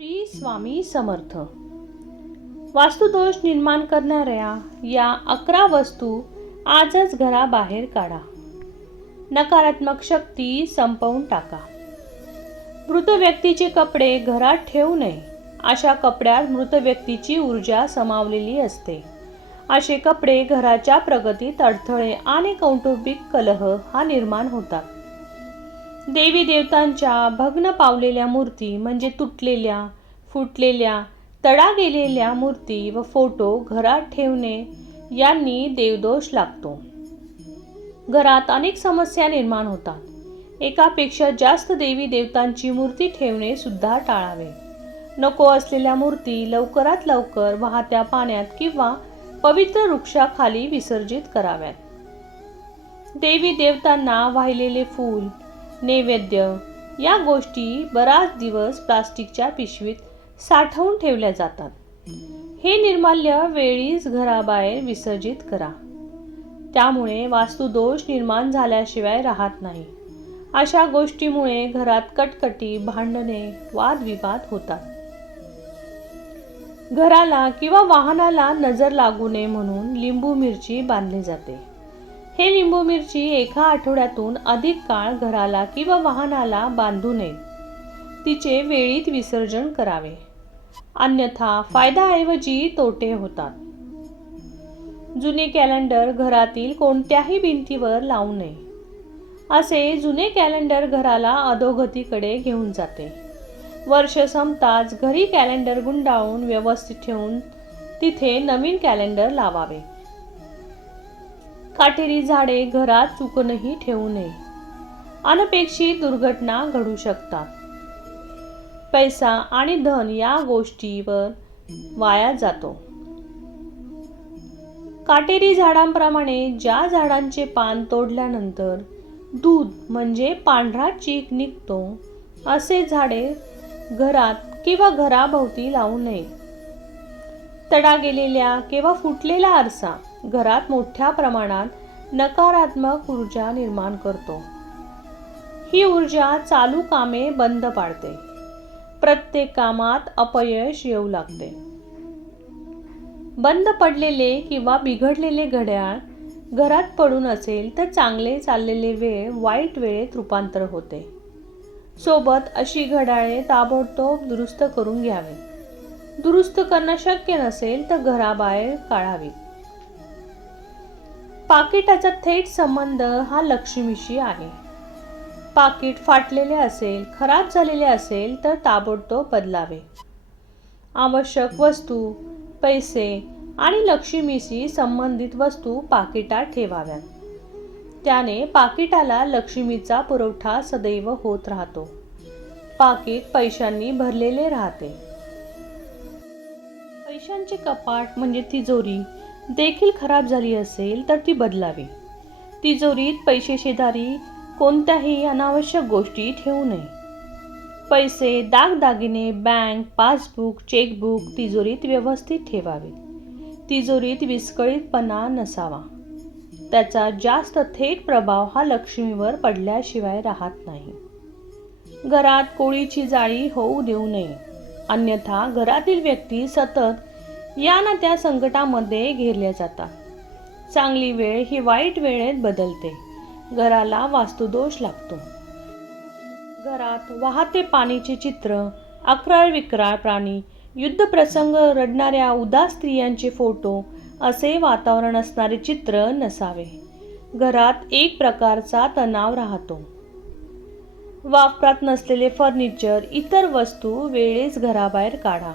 श्री स्वामी समर्थ. वास्तुदोष निर्माण करणाऱ्या या अकरा वस्तू आजच घराबाहेर काढा. नकारात्मक शक्ती संपवून टाका. मृत व्यक्तीचे कपडे घरात ठेवू नये अशा कपड्यात मृत व्यक्तीची ऊर्जा समावलेली असते. असे कपडे घराच्या प्रगतीत अडथळे आणि कौटुंबिक कलह हा निर्माण होतात. देवी देवतांच्या भग्न पावलेल्या मूर्ती म्हणजे तुटलेल्या फुटलेल्या तडा गेलेल्या मूर्ती व फोटो घरात ठेवणे यांनी देवदोष लागतो. घरात अनेक समस्या निर्माण होतात. एकापेक्षा जास्त देवी देवतांची मूर्ती ठेवणे सुद्धा टाळावे. नको असलेल्या मूर्ती लवकरात लवकर वाहत्या पाण्यात किंवा पवित्र वृक्षाखाली विसर्जित कराव्यात. देवी देवतांना वाहिलेले फूल नैवेद्य. या गोष्टी बराच दिवस प्लास्टिकच्या पिशवीत साठवून ठेवल्या जातात. हे निर्माल्य वेळीच घराबाहेर विसर्जित करा. त्यामुळे वास्तुदोष निर्माण झाल्याशिवाय राहत नाही. अशा गोष्टीमुळे घरात कटकटी भांडणे वादविवाद होतात. घराला किंवा वाहनाला नजर लागू नये म्हणून लिंबू मिरची बांधली जाते. हे लिंबू मिरची एका आठवड्यातून अधिक काळ घराला किंवा वाहनाला बांधू नये. तिचे वेळीत विसर्जन करावे. अन्यथा फायदाऐवजी तोटे होतात. जुने कॅलेंडर घरातील कोणत्याही भिंतीवर लावू नये. असे जुने कॅलेंडर घराला अधोगतीकडे घेऊन जाते. वर्ष संपताच घरी कॅलेंडर गुंडाळून व्यवस्थित ठेवून तिथे नवीन कॅलेंडर लावावे. काटेरी झाडे घरात चुकूनही ठेवू नये. अनपेक्षित दुर्घटना घडू शकतात. पैसा आणि धन या गोष्टीवर वाया जातो. काटेरी झाडांप्रमाणे ज्या झाडांचे पान तोडल्यानंतर दूध म्हणजे पांढरा चीक निघतो असे झाडे घरात किंवा घराभोवती लावू नये. तडा गेलेल्या किंवा फुटलेला आरसा घरात मोठ्या प्रमाणात नकारात्मक ऊर्जा निर्माण करतो. ही ऊर्जा चालू कामे बंद पाडते. प्रत्येक कामात अपयश येऊ लागते. बंद पडलेले किंवा बिघडलेले घड्याळ घरात पडून असेल तर चांगले चाललेले वेळ वाईट वेळेत रूपांतर होते. सोबत अशी घड्याळे ताबडतोब दुरुस्त करून घ्यावे. दुरुस्त करणं शक्य नसेल तर घराबाहेर काढावी. पाकिटाचा थेट संबंध हा लक्ष्मीशी आहे. पाकिट फाटलेले असेल खराब झालेले असेल तर ताबडतोब बदलावे. आवश्यक वस्तू पैसे आणि लक्ष्मीशी संबंधित वस्तू पाकिटात ठेवाव्या त्याने पाकिटाला लक्ष्मीचा पुरवठा सदैव होत राहतो. पाकिट पैशांनी भरलेले राहते. पैशांचे कपाट म्हणजे तिजोरी देखील खराब झाली असेल तर ती बदलावी. तिजोरीत पैसे शेजारी कोणत्याही अनावश्यक गोष्टी ठेवू नये. पैसे दागदागिने बँक पासबुक चेकबुक तिजोरीत व्यवस्थित ठेवावे. तिजोरीत विस्कळीतपणा नसावा. त्याचा जास्त थेट प्रभाव हा लक्ष्मीवर पडल्याशिवाय राहत नाही. घरात कोळीची जाळी होऊ देऊ नये. अन्यथा घरातील व्यक्ती सतत या ना त्या संकटामध्ये घेरल्या जातात चांगली वेळ ही वाईट वेळेत बदलते. घराला वास्तुदोष लागतो. घरात वाहते पाणीचे चित्र अक्राळ विक्राळ प्राणी युद्धप्रसंग रडणाऱ्या उदास स्त्रियांचे फोटो असे वातावरण असणारे चित्र नसावे. घरात एक प्रकारचा तणाव राहतो. वापरात नसलेले फर्निचर इतर वस्तू वेळेस घराबाहेर काढा.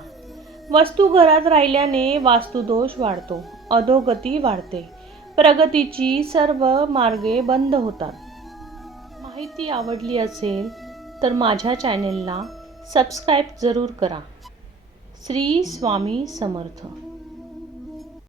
वस्तू घरात राहिल्याने वास्तुदोष वाढतो अधोगती वाढते. प्रगतीची सर्व मार्गे बंद होतात. माहिती आवडली असेल तर माझ्या चॅनेलला सबस्क्राईब जरूर करा. श्री स्वामी समर्थ.